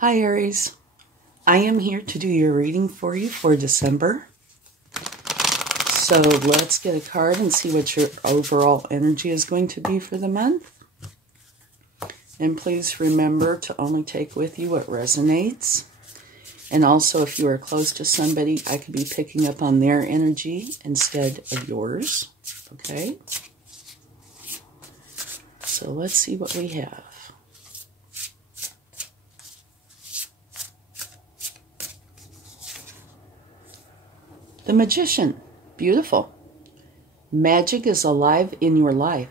Hi Aries, I am here to do your reading for you for December. So let's get a card and see what your overall energy is going to be for the month. And please remember to only take with you what resonates. And also if you are close to somebody, I could be picking up on their energy instead of yours. Okay? So let's see what we have. The Magician. Beautiful. Magic is alive in your life.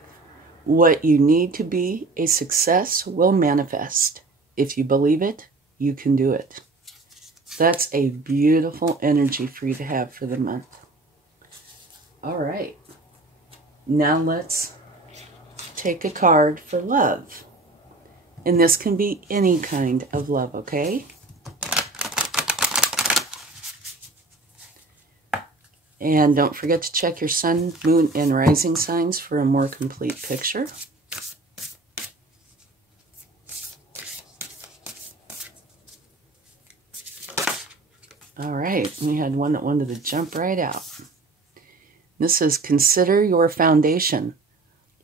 What you need to be a success will manifest. If you believe it, you can do it. That's a beautiful energy for you to have for the month. All right. Now let's take a card for love. And this can be any kind of love, okay? And don't forget to check your sun, moon, and rising signs for a more complete picture. All right, we had one that wanted to jump right out. This is consider your foundation.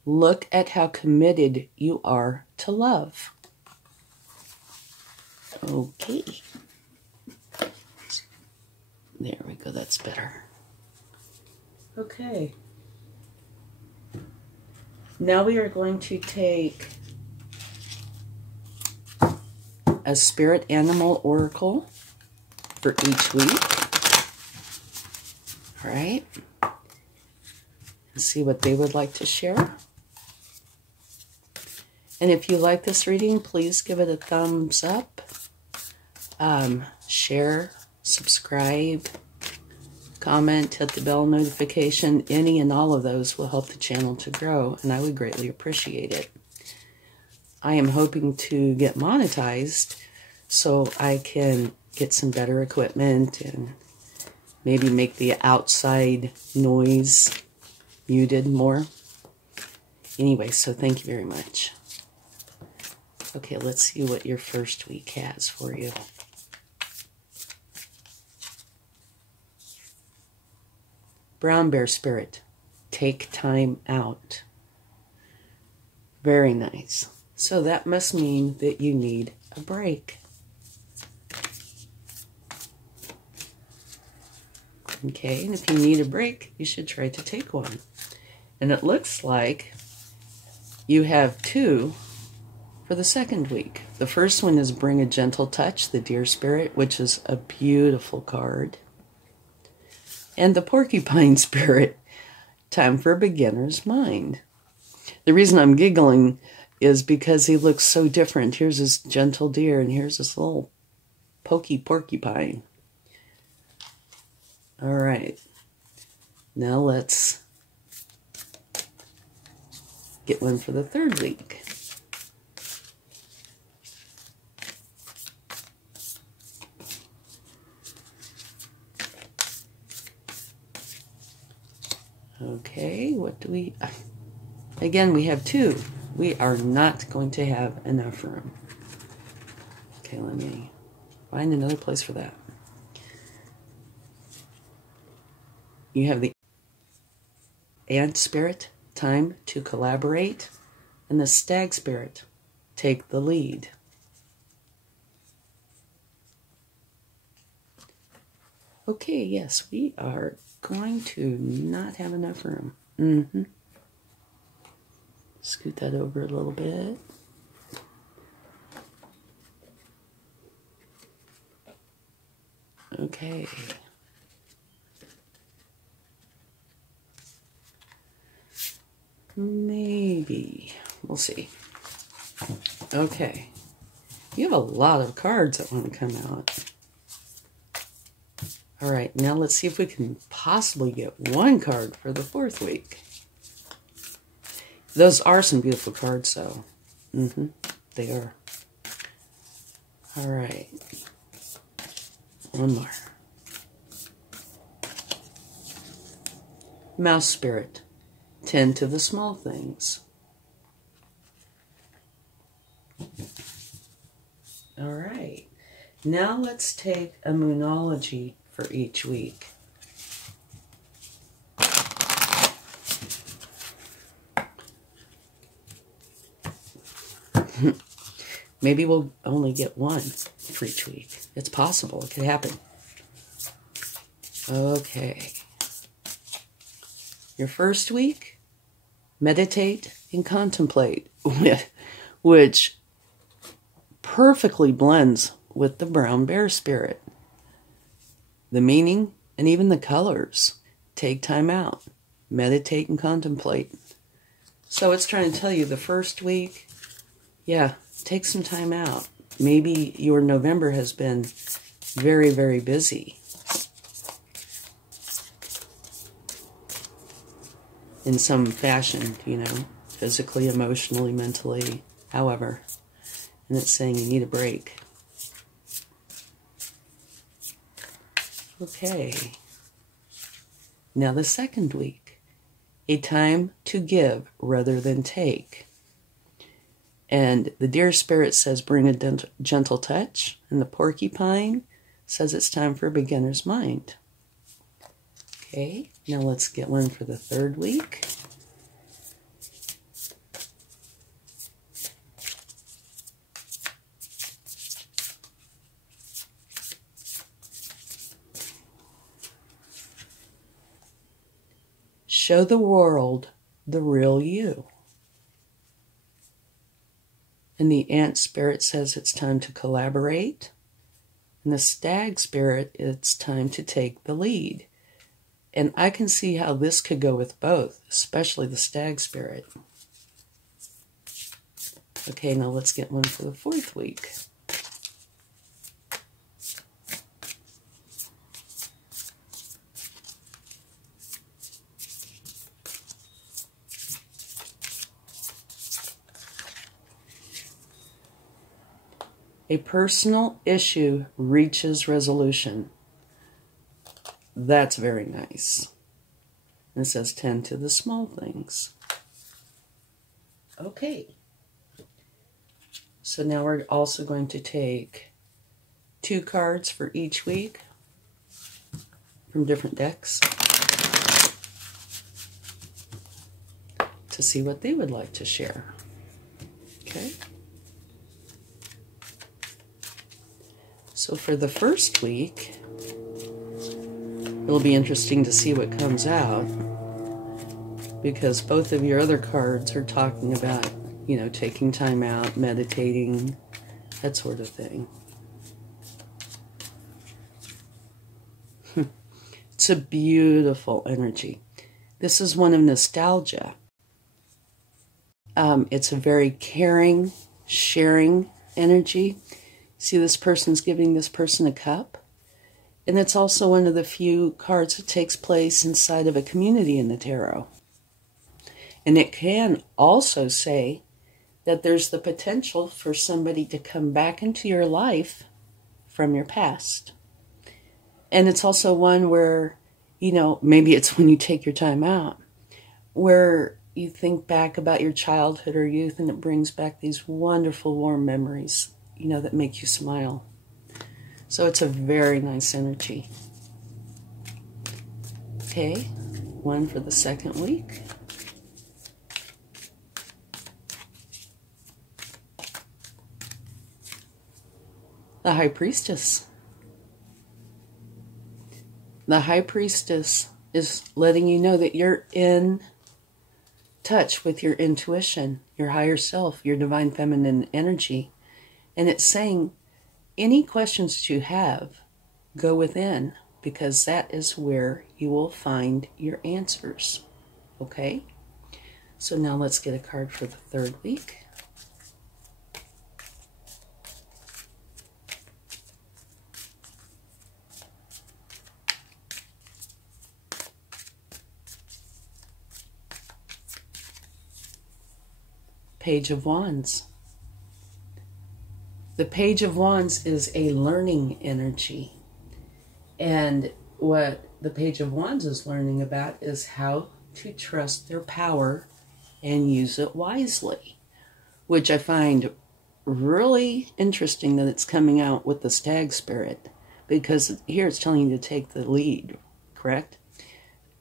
Look at how committed you are to love. Okay. There we go, that's better. Okay. Now we are going to take a spirit animal oracle for each week. All right. And see what they would like to share. And if you like this reading, please give it a thumbs up. Share, subscribe, comment, hit the bell notification. Any and all of those will help the channel to grow, and I would greatly appreciate it. I am hoping to get monetized so I can get some better equipment and maybe make the outside noise muted more. Anyway, so thank you very much. Okay, let's see what your first week has for you. Brown bear spirit, take time out. Very nice. So that must mean that you need a break. Okay, and if you need a break, you should try to take one. And it looks like you have two for the second week. The first one is Bring a Gentle Touch, the Deer Spirit, which is a beautiful card. And the Porcupine Spirit, Time for a Beginner's Mind. The reason I'm giggling is because he looks so different. Here's this gentle deer, and here's this little pokey porcupine. All right. Now let's get one for the third week. Okay, what do we... Again, we have two. We are not going to have enough room. Okay, let me find another place for that. You have the Ant Spirit, Time to Collaborate, and the Stag Spirit, Take the Lead. Okay, yes, we are going to not have enough room. Scoot that over a little bit. Okay. Maybe. We'll see. Okay. You have a lot of cards that want to come out. All right, now let's see if we can possibly get one card for the fourth week. Those are some beautiful cards, though. They are. All right. One more. Mouse Spirit, tend to the small things. All right. Now let's take a moonology for each week. Maybe we'll only get one for each week. It's possible. It could happen. Okay. Your first week, meditate and contemplate, which perfectly blends with the brown bear spirit. The meaning and even the colors. Take time out. Meditate and contemplate. So it's trying to tell you the first week, yeah, take some time out. Maybe your November has been very, very busy. In some fashion, you know, physically, emotionally, mentally, however. And it's saying you need a break. Okay. Now the second week. A time to give rather than take. And the deer spirit says bring a gentle touch. And the porcupine says it's time for a beginner's mind. Okay, now let's get one for the third week. Show the world the real you. And the ant spirit says it's time to collaborate. And the stag spirit, it's time to take the lead. And I can see how this could go with both, especially the stag spirit. Okay, now let's get one for the fourth week. A personal issue reaches resolution. That's very nice. And it says tend to the small things. Okay. So now we're also going to take 2 cards for each week from different decks to see what they would like to share. Okay. So for the first week, it'll be interesting to see what comes out, because both of your other cards are talking about, you know, taking time out, meditating, that sort of thing. It's a beautiful energy. This is one of nostalgia. It's a very caring, sharing energy. See, this person's giving this person a cup. And it's also one of the few cards that takes place inside of a community in the tarot. And it can also say that there's the potential for somebody to come back into your life from your past. And it's also one where, you know, maybe it's when you take your time out, where you think back about your childhood or youth and it brings back these wonderful, warm memories, you know, that make you smile. So it's a very nice energy. Okay, one for the second week. The High Priestess. The High Priestess is letting you know that you're in touch with your intuition, your higher self, your divine feminine energy. And it's saying, any questions that you have, go within, because that is where you will find your answers. Okay? So now let's get a card for the third week. Page of Wands. The Page of Wands is a learning energy. And what the Page of Wands is learning about is how to trust their power and use it wisely, which I find really interesting that it's coming out with the stag spirit, because here it's telling you to take the lead, correct?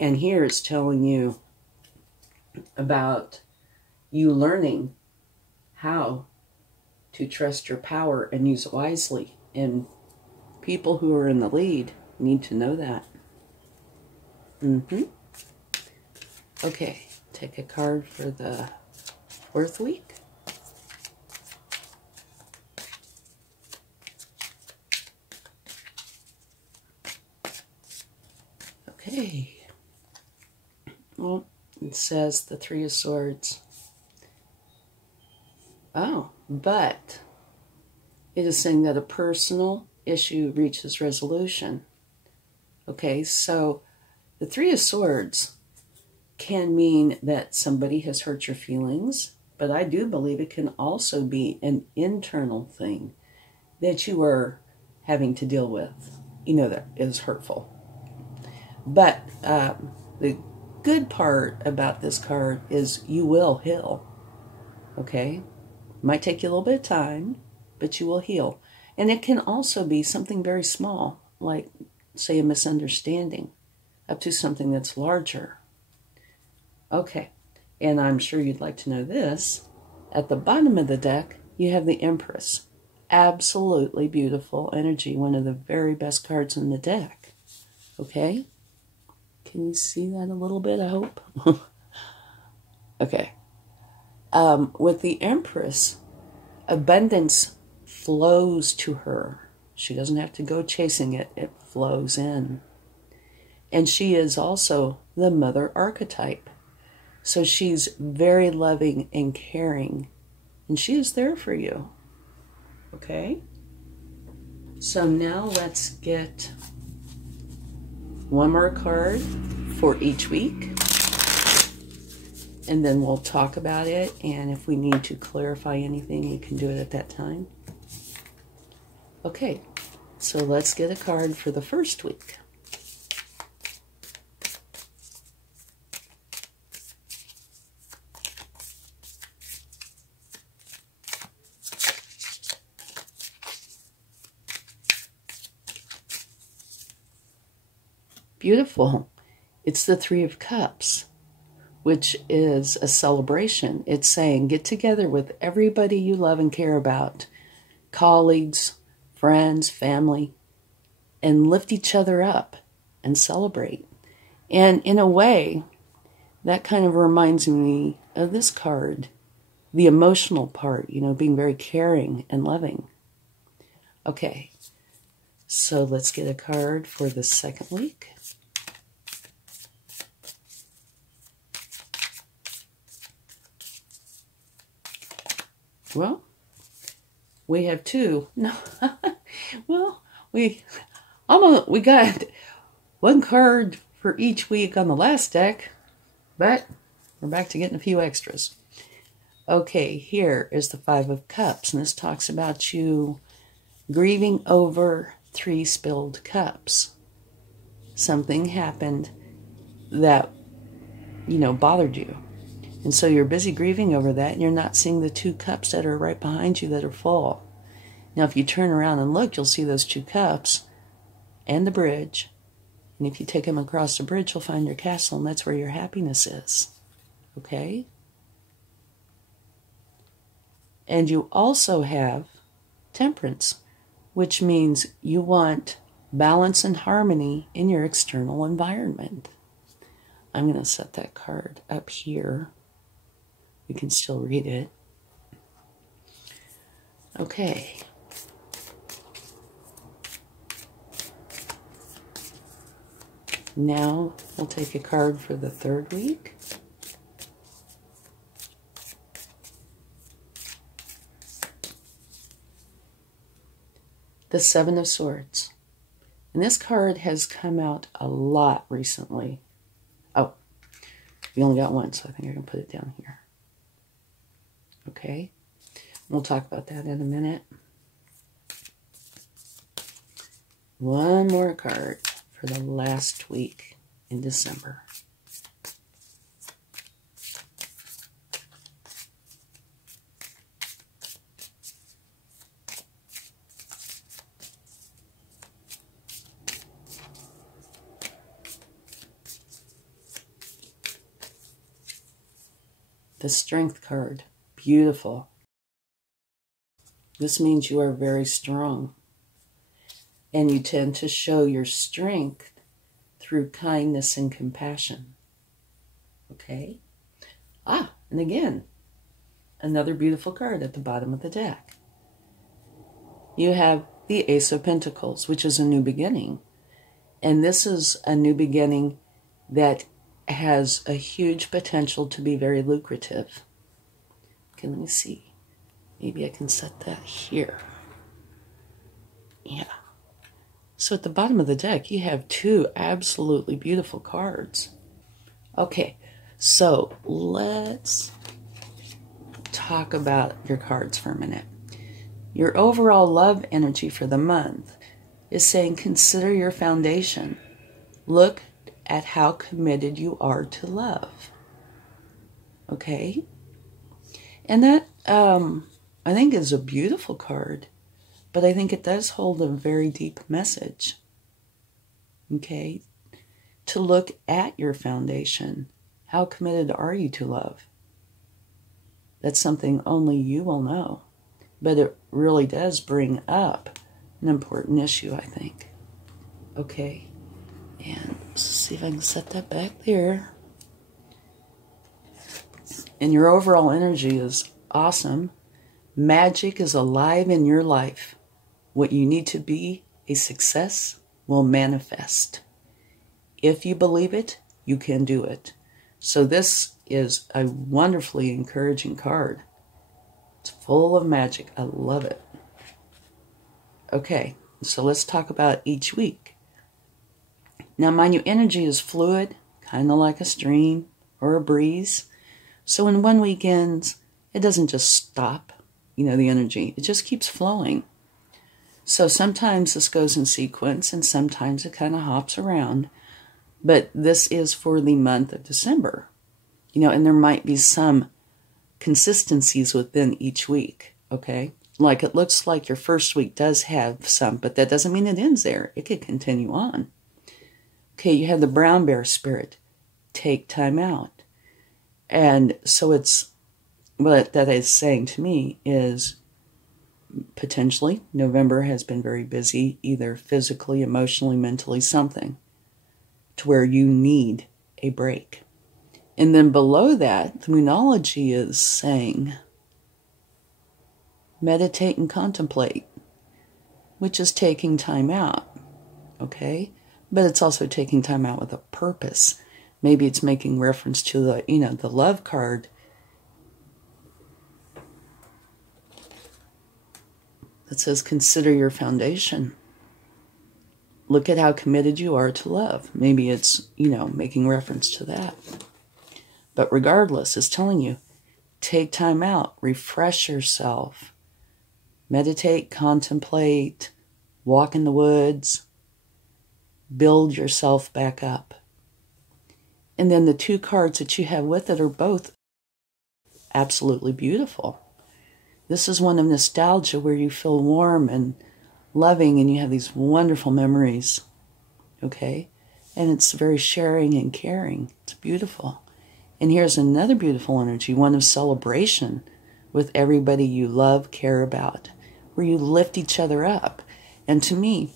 And here it's telling you about you learning how to trust your power and use it wisely. And people who are in the lead need to know that. Okay, take a card for the 4th week. Okay. Well, it says the 3 of Swords. Oh, but it is saying that a personal issue reaches resolution. Okay, so the 3 of Swords can mean that somebody has hurt your feelings, but I do believe it can also be an internal thing that you are having to deal with, that is hurtful. But the good part about this card is you will heal, okay? Might take you a little bit of time, but you will heal. And it can also be something very small, like, say, a misunderstanding, up to something that's larger. Okay, and I'm sure you'd like to know this. At the bottom of the deck, you have the Empress. Absolutely beautiful energy, one of the very best cards in the deck. Okay? Can you see that a little bit, I hope? Okay. With the Empress, abundance flows to her. She doesn't have to go chasing it. It flows in. And she is also the mother archetype. So she's very loving and caring. And she is there for you. Okay? So now let's get one more card for each week. And then we'll talk about it. And if we need to clarify anything, we can do it at that time. Okay. So let's get a card for the 1st week. Beautiful. It's the 3 of Cups, which is a celebration. It's saying get together with everybody you love and care about, colleagues, friends, family, and lift each other up and celebrate. And in a way, that kind of reminds me of this card, the emotional part, being very caring and loving. Okay, so let's get a card for the 2nd week. Well, we have 2. No, well, we got one card for each week on the last deck, but we're back to getting a few extras. Okay, here is the 5 of Cups, and this talks about you grieving over 3 spilled cups. Something happened that, bothered you. And so you're busy grieving over that, and you're not seeing the 2 cups that are right behind you that are full. Now, if you turn around and look, you'll see those 2 cups and the bridge. And if you take them across the bridge, you'll find your castle, and that's where your happiness is. Okay? And you also have Temperance, which means you want balance and harmony in your external environment. I'm going to set that card up here. You can still read it. Okay. Now we'll take a card for the 3rd week. The 7 of Swords. And this card has come out a lot recently. Oh, we only got one, so I think I can put it down here. Okay, we'll talk about that in a minute. One more card for the last week in December. The Strength card. Beautiful. This means you are very strong. And you tend to show your strength through kindness and compassion. Okay? And again, another beautiful card at the bottom of the deck. You have the Ace of Pentacles, which is a new beginning. And this is a new beginning that has a huge potential to be very lucrative. Okay, let me see. Maybe I can set that here. Yeah. So at the bottom of the deck, you have two absolutely beautiful cards. Okay, so let's talk about your cards for a minute. Your overall love energy for the month is saying consider your foundation. Look at how committed you are to love. Okay? And that, I think, is a beautiful card, but I think it does hold a very deep message. Okay? To look at your foundation. How committed are you to love? That's something only you will know. But it really does bring up an important issue, I think. Okay. And let's see if I can set that back there. And your overall energy is awesome. Magic is alive in your life. What you need to be a success will manifest. If you believe it, you can do it. So this is a wonderfully encouraging card. It's full of magic. I love it. Okay, so let's talk about each week. Now, mind you, energy is fluid, kind of like a stream or a breeze. So when one week ends, it doesn't just stop, the energy. It just keeps flowing. So sometimes this goes in sequence, and sometimes it kind of hops around. But this is for the month of December. And there might be some consistencies within each week, okay? Like it looks like your first week does have some, but that doesn't mean it ends there. It could continue on. Okay, you have the brown bear spirit. Take time out. And so it's, what that is saying to me is potentially November has been very busy, either physically, emotionally, mentally, something, to where you need a break. And then below that, the Moonology is saying, meditate and contemplate, which is taking time out, okay? But it's also taking time out with a purpose. Maybe it's making reference to the, the love card. That says, consider your foundation. Look at how committed you are to love. Maybe it's, making reference to that. But regardless, it's telling you, take time out, refresh yourself, meditate, contemplate, walk in the woods, build yourself back up. And then the two cards that you have with it are both absolutely beautiful. This is one of nostalgia, where you feel warm and loving and you have these wonderful memories, okay? And it's very sharing and caring. It's beautiful. And here's another beautiful energy, one of celebration with everybody you love, care about, where you lift each other up. And to me,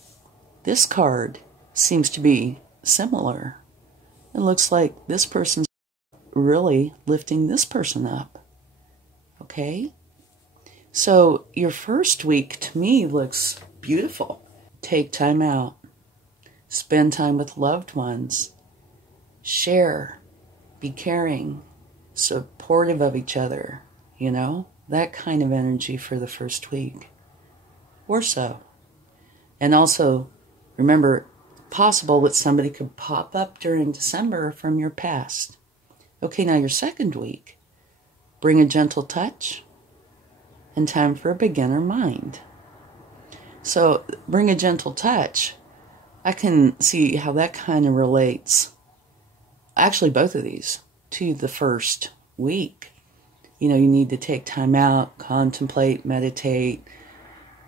this card seems to be similar. It looks like this person's really lifting this person up. Okay? So your first week, to me, looks beautiful. Take time out. Spend time with loved ones. Share. Be caring. Supportive of each other. That kind of energy for the first week. Or so. And also, remember, possible that somebody could pop up during December from your past. Okay, now your second week. Bring a gentle touch. And time for a beginner mind. So, bring a gentle touch. I can see how that kind of relates, actually both of these, to the first week. You need to take time out, contemplate, meditate,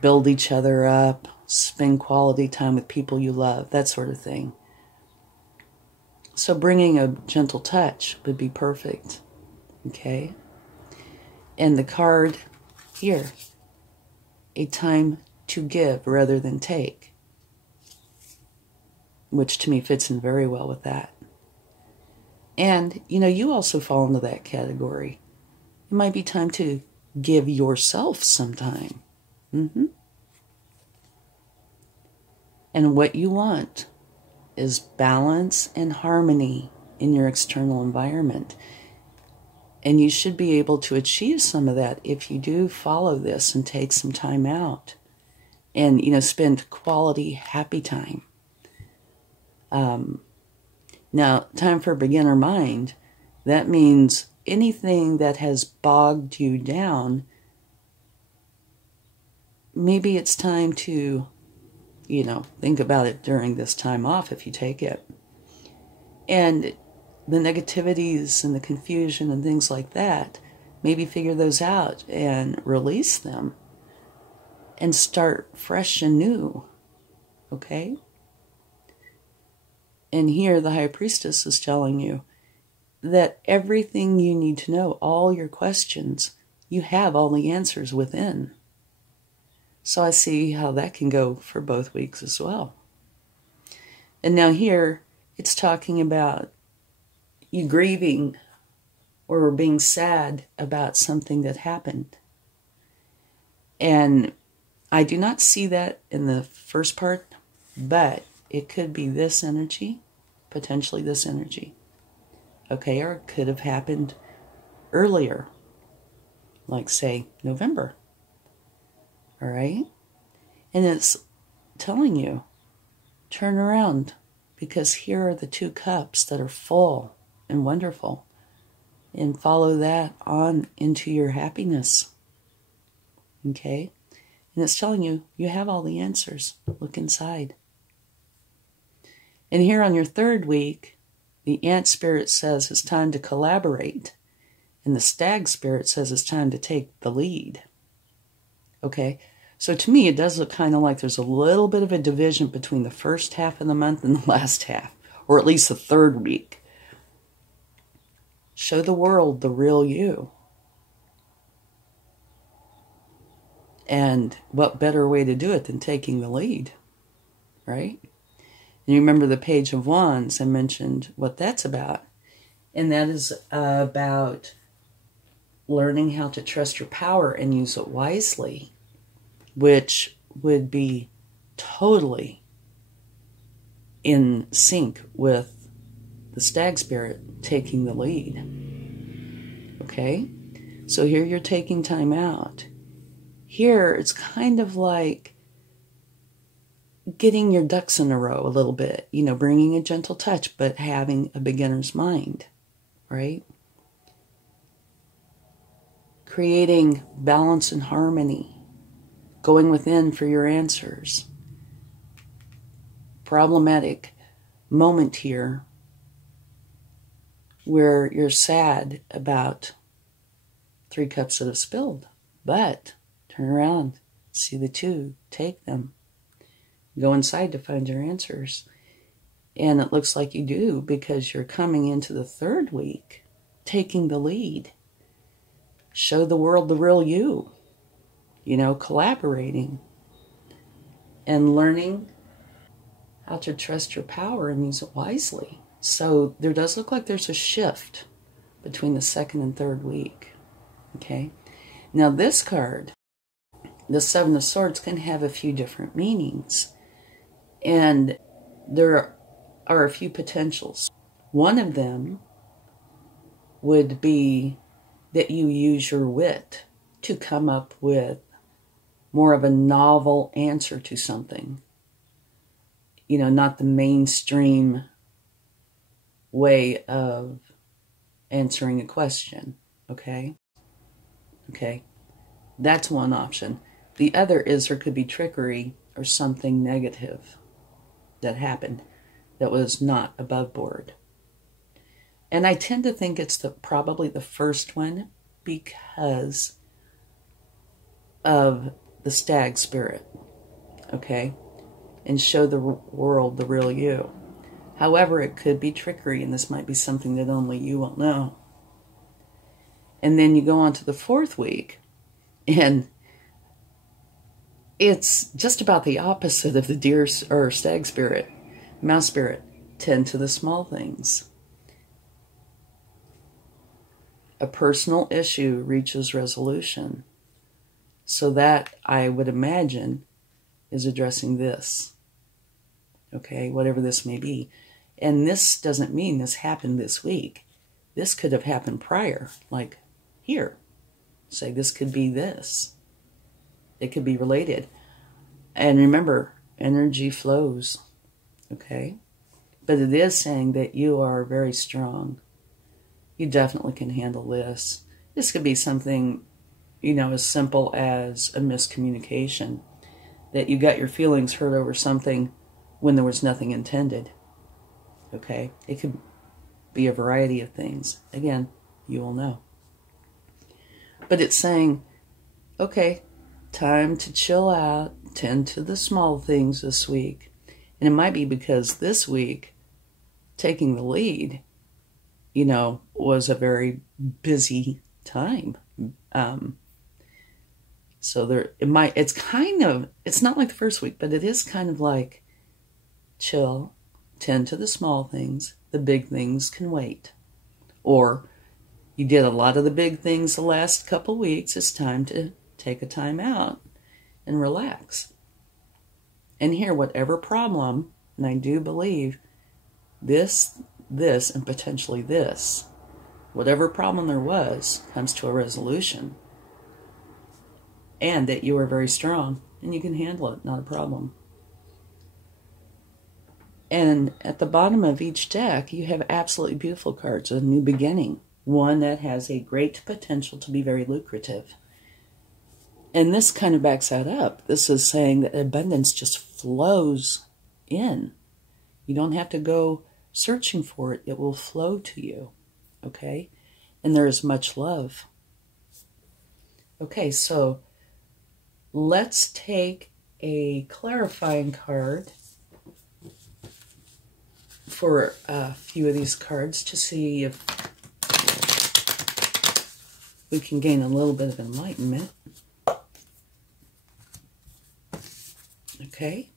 build each other up, spend quality time with people you love, that sort of thing. So bringing a gentle touch would be perfect, okay? And the card here, a time to give rather than take, which to me fits in very well with that. And, you know, you also fall into that category. It might be time to give yourself some time. And what you want is balance and harmony in your external environment. And you should be able to achieve some of that if you do follow this and take some time out and, you know, spend quality, happy time. Now, time for beginner mind, that means anything that has bogged you down, maybe it's time to, you know, think about it during this time off if you take it. And the negativities and the confusion and things like that, maybe figure those out and release them and start fresh and new, okay? And here the High Priestess is telling you that everything you need to know, all your questions, you have all the answers within. So I see how that can go for both weeks as well. And now here, it's talking about you grieving or being sad about something that happened. And I do not see that in the first part, but it could be this energy, potentially this energy. Okay, or it could have happened earlier, like say November. All right? And it's telling you, turn around, because here are the 2 cups that are full and wonderful. And follow that on into your happiness. Okay? And it's telling you, you have all the answers. Look inside. And here on your 3rd week, the Ant Spirit says it's time to collaborate. And the Stag Spirit says it's time to take the lead. Okay? So to me, it does look kind of like there's a little bit of a division between the first half of the month and the last half. Or at least the 3rd week. Show the world the real you. And what better way to do it than taking the lead, right? And you remember the Page of Wands, I mentioned what that's about. And that is about learning how to trust your power and use it wisely, which would be totally in sync with the Stag Spirit taking the lead. Okay? So here you're taking time out. Here it's kind of like getting your ducks in a row a little bit. You know, bringing a gentle touch, but having a beginner's mind. Right? Creating balance and harmony. Going within for your answers. Problematic moment here where you're sad about 3 cups that have spilled. But turn around, see the 2, take them. Go inside to find your answers. And it looks like you do, because you're coming into the 3rd week, taking the lead. Show the world the real you. You know, collaborating. And learning how to trust your power and use it wisely. So there does look like there's a shift between the 2nd and 3rd week. Okay? Now this card, the 7 of Swords, can have a few different meanings. And there are a few potentials. One of them would be that you use your wit to come up with more of a novel answer to something. You know, not the mainstream way of answering a question. Okay? Okay. That's one option. The other is there could be trickery or something negative that happened that was not above board. And I tend to think it's probably the first one because of the Stag Spirit. Okay? And show the world the real you. However, it could be trickery, and this might be something that only you will know. And then you go on to the 4th week, and it's just about the opposite of the deer or stag spirit, mouse spirit. Tend to the small things. A personal issue reaches resolution. So that, I would imagine, is addressing this. Okay, whatever this may be. And this doesn't mean this happened this week. This could have happened prior, like here. Say this could be this. It could be related. And remember, energy flows. Okay? But it is saying that you are very strong. You definitely can handle this. This could be something, you know, as simple as a miscommunication. That you got your feelings hurt over something when there was nothing intended. Okay? It could be a variety of things. Again, you will know. But it's saying, okay, time to chill out, tend to the small things this week. And it might be because this week, taking the lead, you know, was a very busy time. So there, it's not like the first week, but it is kind of like chill, tend to the small things, the big things can wait. Or you did a lot of the big things the last couple weeks, it's time to take a time out and relax. And here, whatever problem, and I do believe this, and potentially this, whatever problem there was, comes to a resolution. And that you are very strong, and you can handle it, not a problem. And at the bottom of each deck, you have absolutely beautiful cards, a new beginning. One that has a great potential to be very lucrative. And this kind of backs that up. This is saying that abundance just flows in. You don't have to go searching for it. It will flow to you. Okay? And there is much love. Okay, so let's take a clarifying card for a few of these cards to see if we can gain a little bit of enlightenment. Okay,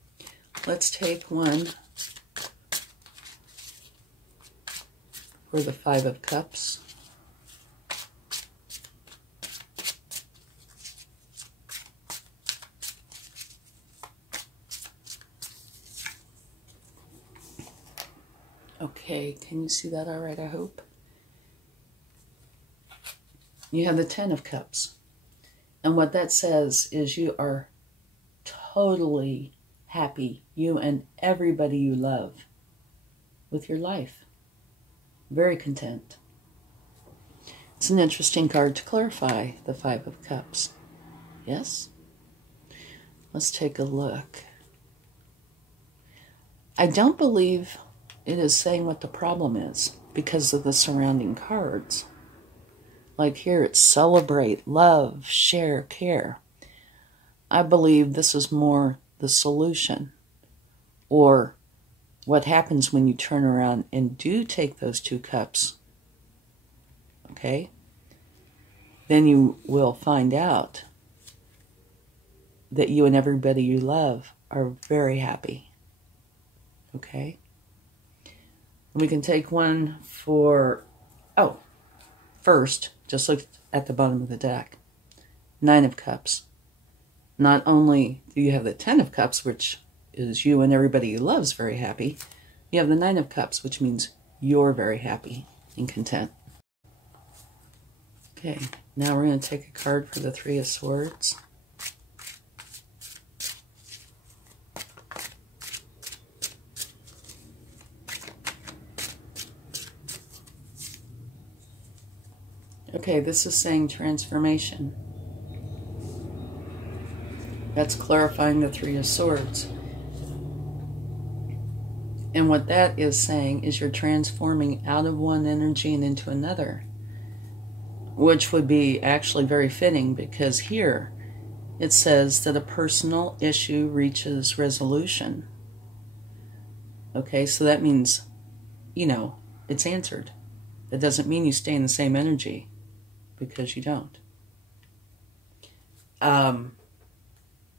let's take one for the 5 of Cups. Okay, can you see that all right, I hope? You have the 10 of Cups. And what that says is you are totally happy, you and everybody you love, with your life. Very content. It's an interesting card to clarify, the 5 of Cups. Yes? Let's take a look. I don't believe it is saying what the problem is because of the surrounding cards. Like here, it's celebrate, love, share, care. I believe this is more the solution, or what happens when you turn around and do take those 2 cups. Okay? Then you will find out that you and everybody you love are very happy. Okay? We can take one for, first, just look at the bottom of the deck. 9 of Cups. Not only do you have the 10 of Cups, which is you and everybody you love is very happy, you have the 9 of Cups, which means you're very happy and content. Okay, now we're going to take a card for the 3 of Swords. Okay, this is saying transformation. That's clarifying the 3 of Swords. And what that is saying is you're transforming out of one energy and into another. Which would be actually very fitting because here it says that a personal issue reaches resolution. Okay, so that means, you know, it's answered. That doesn't mean you stay in the same energy. because you don't.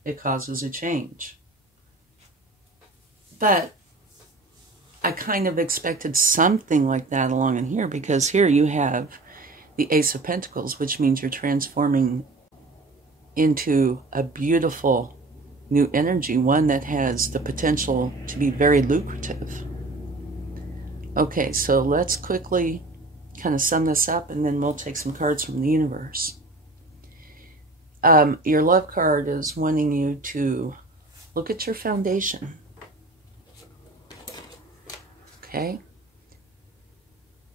It causes a change. But I kind of expected something like that along in here, because here you have the Ace of Pentacles, which means you're transforming into a beautiful new energy, one that has the potential to be very lucrative. Okay, so let's quickly kind of sum this up, and then we'll take some cards from the universe. Your love card is wanting you to look at your foundation. Okay?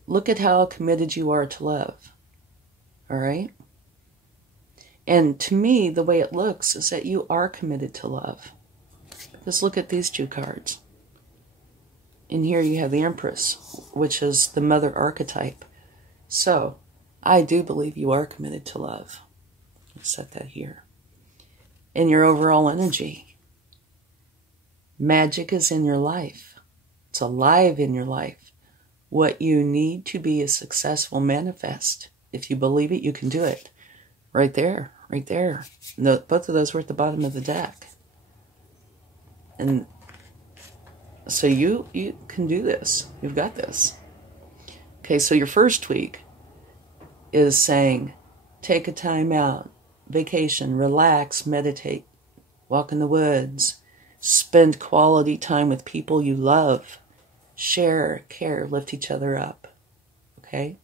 Look at how committed you are to love. All right? And to me, the way it looks is that you are committed to love. Just look at these two cards. And here you have the Empress, which is the mother archetype. So, I do believe you are committed to love. Let's set that here. In your overall energy. Magic is in your life. It's alive in your life. What you need to be a successful manifest. If you believe it, you can do it. Right there. Right there. Both of those were at the bottom of the deck. And so you can do this. You've got this. Okay, so your first week is saying, take a time out, vacation, relax, meditate, walk in the woods, spend quality time with people you love, share, care, lift each other up. Okay?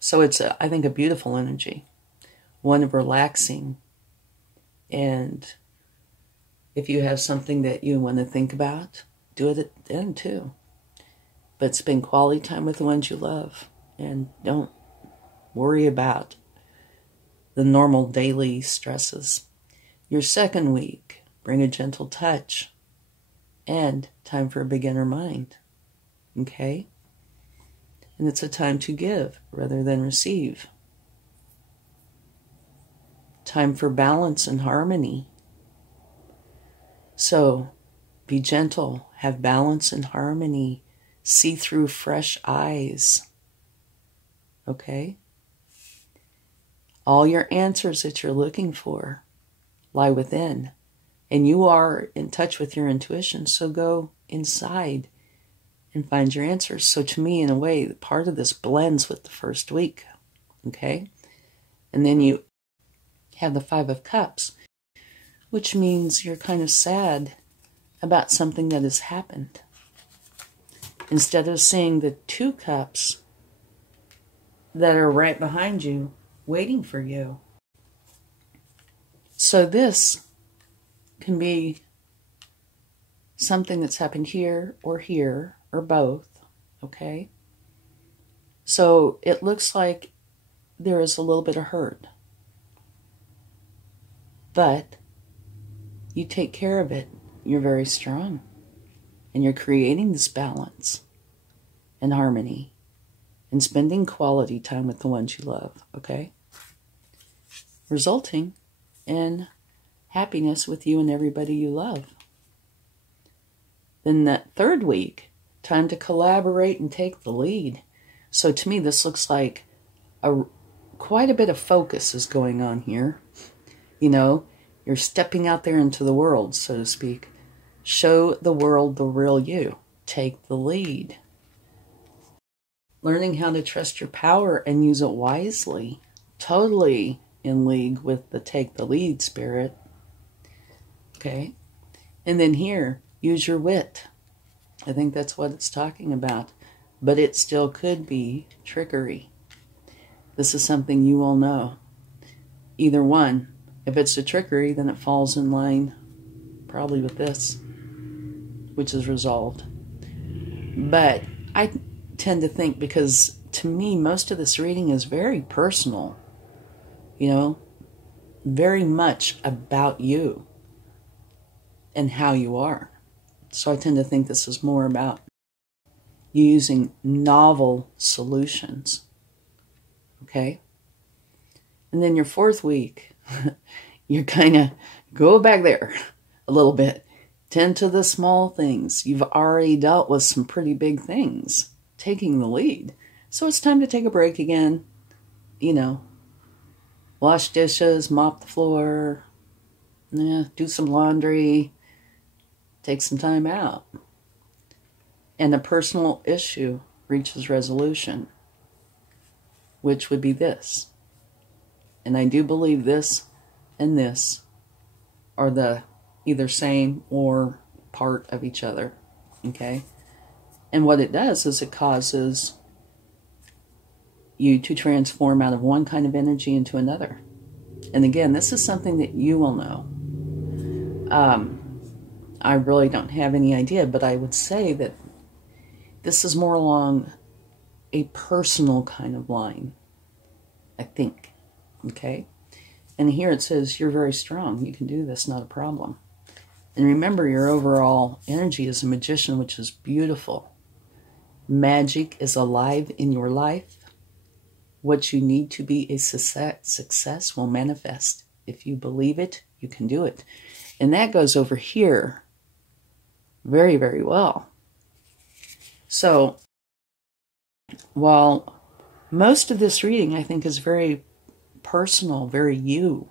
So it's, I think, a beautiful energy. One of relaxing. And if you have something that you want to think about, do it then too. But spend quality time with the ones you love. And don't worry about the normal daily stresses. Your second week, bring a gentle touch. And time for a beginner mind. Okay? And it's a time to give rather than receive. Time for balance and harmony. So, be gentle, have balance and harmony, see through fresh eyes. Okay? All your answers that you're looking for lie within. And you are in touch with your intuition, so go inside and find your answers. So to me, in a way, part of this blends with the first week. Okay? And then you have the Five of Cups, which means you're kind of sad about something that has happened. Instead of seeing the two cups that are right behind you, waiting for you. So this can be something that's happened here, or both, okay? So it looks like there is a little bit of hurt. But you take care of it. You're very strong. And you're creating this balance and harmony and spending quality time with the ones you love, okay? Resulting in happiness with you and everybody you love. Then that third week, time to collaborate and take the lead. So to me, this looks like quite a bit of focus is going on here. You know, you're stepping out there into the world, so to speak. Show the world the real you. Take the lead. Learning how to trust your power and use it wisely. Totally in league with the take the lead spirit. Okay? And then here, use your wit. I think that's what it's talking about. But it still could be trickery. This is something you all know. Either one. If it's a trickery, then it falls in line probably with this, which is resolved. But I tend to think, because to me, most of this reading is very personal, you know, very much about you and how you are. So I tend to think this is more about you using novel solutions. Okay? And then your fourth week, you kind of go back there a little bit. Tend to the small things. You've already dealt with some pretty big things, taking the lead. So it's time to take a break again, you know, wash dishes, mop the floor, do some laundry, take some time out. And a personal issue reaches resolution, which would be this. And I do believe this and this are the either same or part of each other, okay? And what it does is it causes you to transform out of one kind of energy into another. And again, this is something that you will know. I really don't have any idea, but I would say that this is more along a personal kind of line, I think, okay? And here it says, you're very strong. You can do this, not a problem. And remember, your overall energy is a magician, which is beautiful. Magic is alive in your life. What you need to be a success will manifest. If you believe it, you can do it. And that goes over here very, very well. So, while most of this reading, I think, is very personal, very you,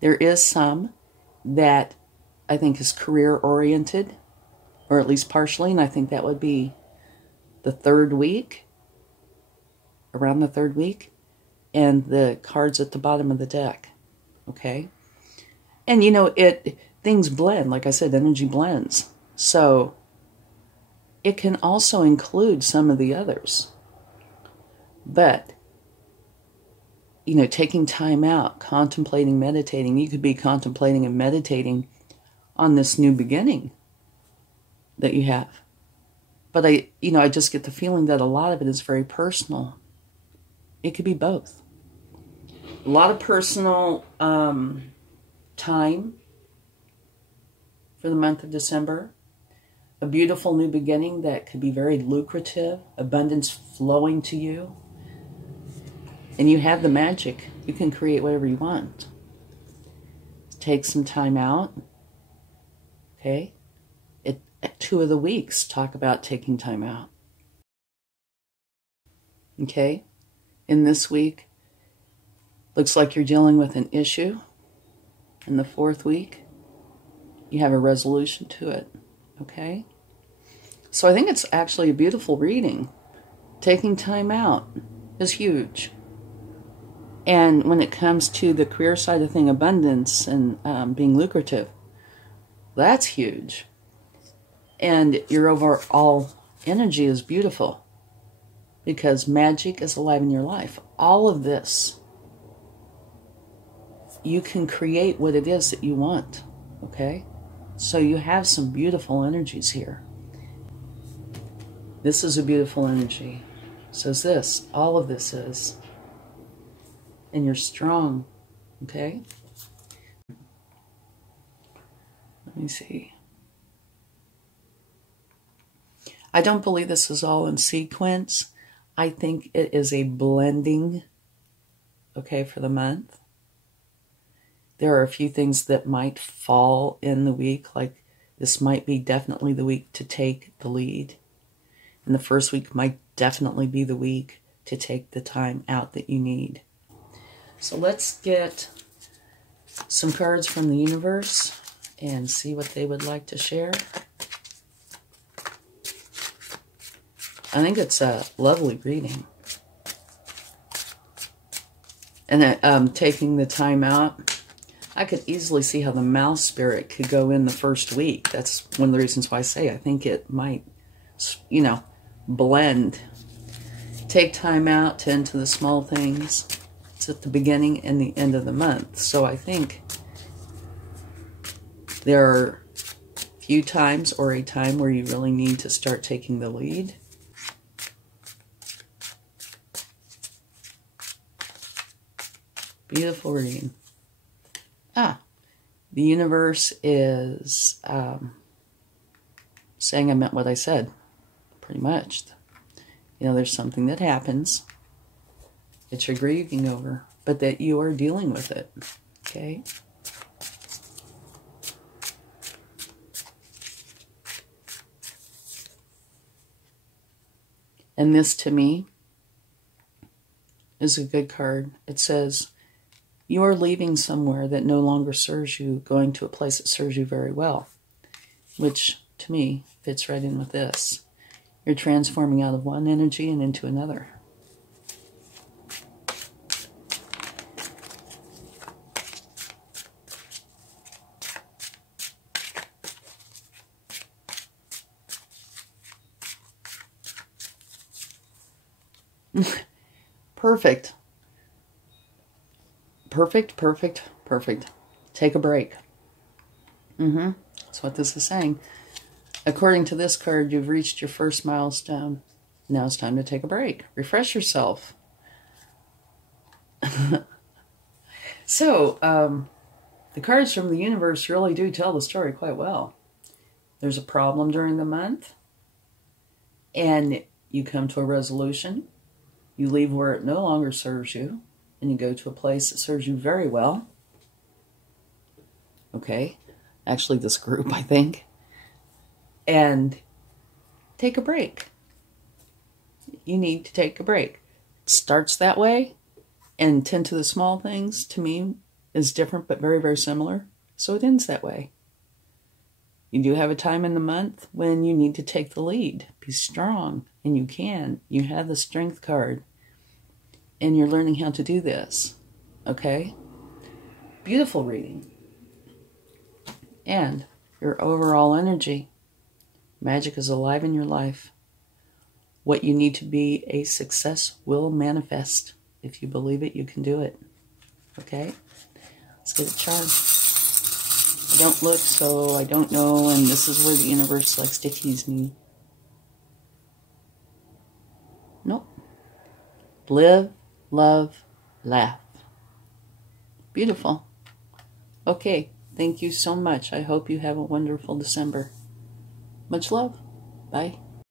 there is some that I think is career-oriented, or at least partially, and I think that would be the third week, around the third week, and the cards at the bottom of the deck, okay? And, you know, things blend. Like I said, energy blends. So it can also include some of the others. But, you know, taking time out, contemplating, meditating. You could be contemplating and meditating on this new beginning that you have. But I just get the feeling that a lot of it is very personal. It could be both. A lot of personal time for the month of December. A beautiful new beginning that could be very lucrative. Abundance flowing to you. And you have the magic. You can create whatever you want. Take some time out. Okay? 2 of the weeks talk about taking time out. Okay? In this week, looks like you're dealing with an issue. In the 4th week, you have a resolution to it. Okay? So I think it's actually a beautiful reading. Taking time out is huge. And when it comes to the career side of thing, abundance and being lucrative, that's huge. And your overall energy is beautiful because magic is alive in your life. All of this, you can create what it is that you want, okay? So you have some beautiful energies here. This is a beautiful energy. So is this. All of this is. And you're strong, okay? Let me see. I don't believe this is all in sequence. I think it is a blending, okay, for the month. There are a few things that might fall in the week, like this might be definitely the week to take the lead. And the first week might definitely be the week to take the time out that you need. So let's get some cards from the universe and see what they would like to share. I think it's a lovely reading. And taking the time out, I could easily see how the mouse spirit could go in the first week. That's one of the reasons why I say I think it might, you know, blend. Take time out, tend to the small things. It's at the beginning and the end of the month. So I think there are few times or a time where you really need to start taking the lead. Beautiful reading. The universe is saying I meant what I said, pretty much. You know, there's something that happens that you're grieving over, but that you are dealing with it, okay? And this, to me, is a good card. It says, You are leaving somewhere that no longer serves you, going to a place that serves you very well, which to me fits right in with this. You're transforming out of one energy and into another. Perfect. Perfect, perfect, perfect. Take a break. That's what this is saying. According to this card, you've reached your first milestone. Now it's time to take a break. Refresh yourself. So, the cards from the universe really do tell the story quite well. There's a problem during the month, and you come to a resolution. You leave where it no longer serves you, and you go to a place that serves you very well. Okay, actually this group, I think. And take a break. You need to take a break. It starts that way, and tend to the small things, to me, is different but very, very similar. So it ends that way. You do have a time in the month when you need to take the lead. Be strong, and you can. You have the strength card, and you're learning how to do this. Okay? Beautiful reading. And your overall energy. Magic is alive in your life. What you need to be a success will manifest. If you believe it, you can do it. Okay? Let's get a chart. I don't look, so I don't know, and this is where the universe likes to tease me. Nope. Live, love, laugh. Beautiful. Okay, thank you so much. I hope you have a wonderful December. Much love. Bye.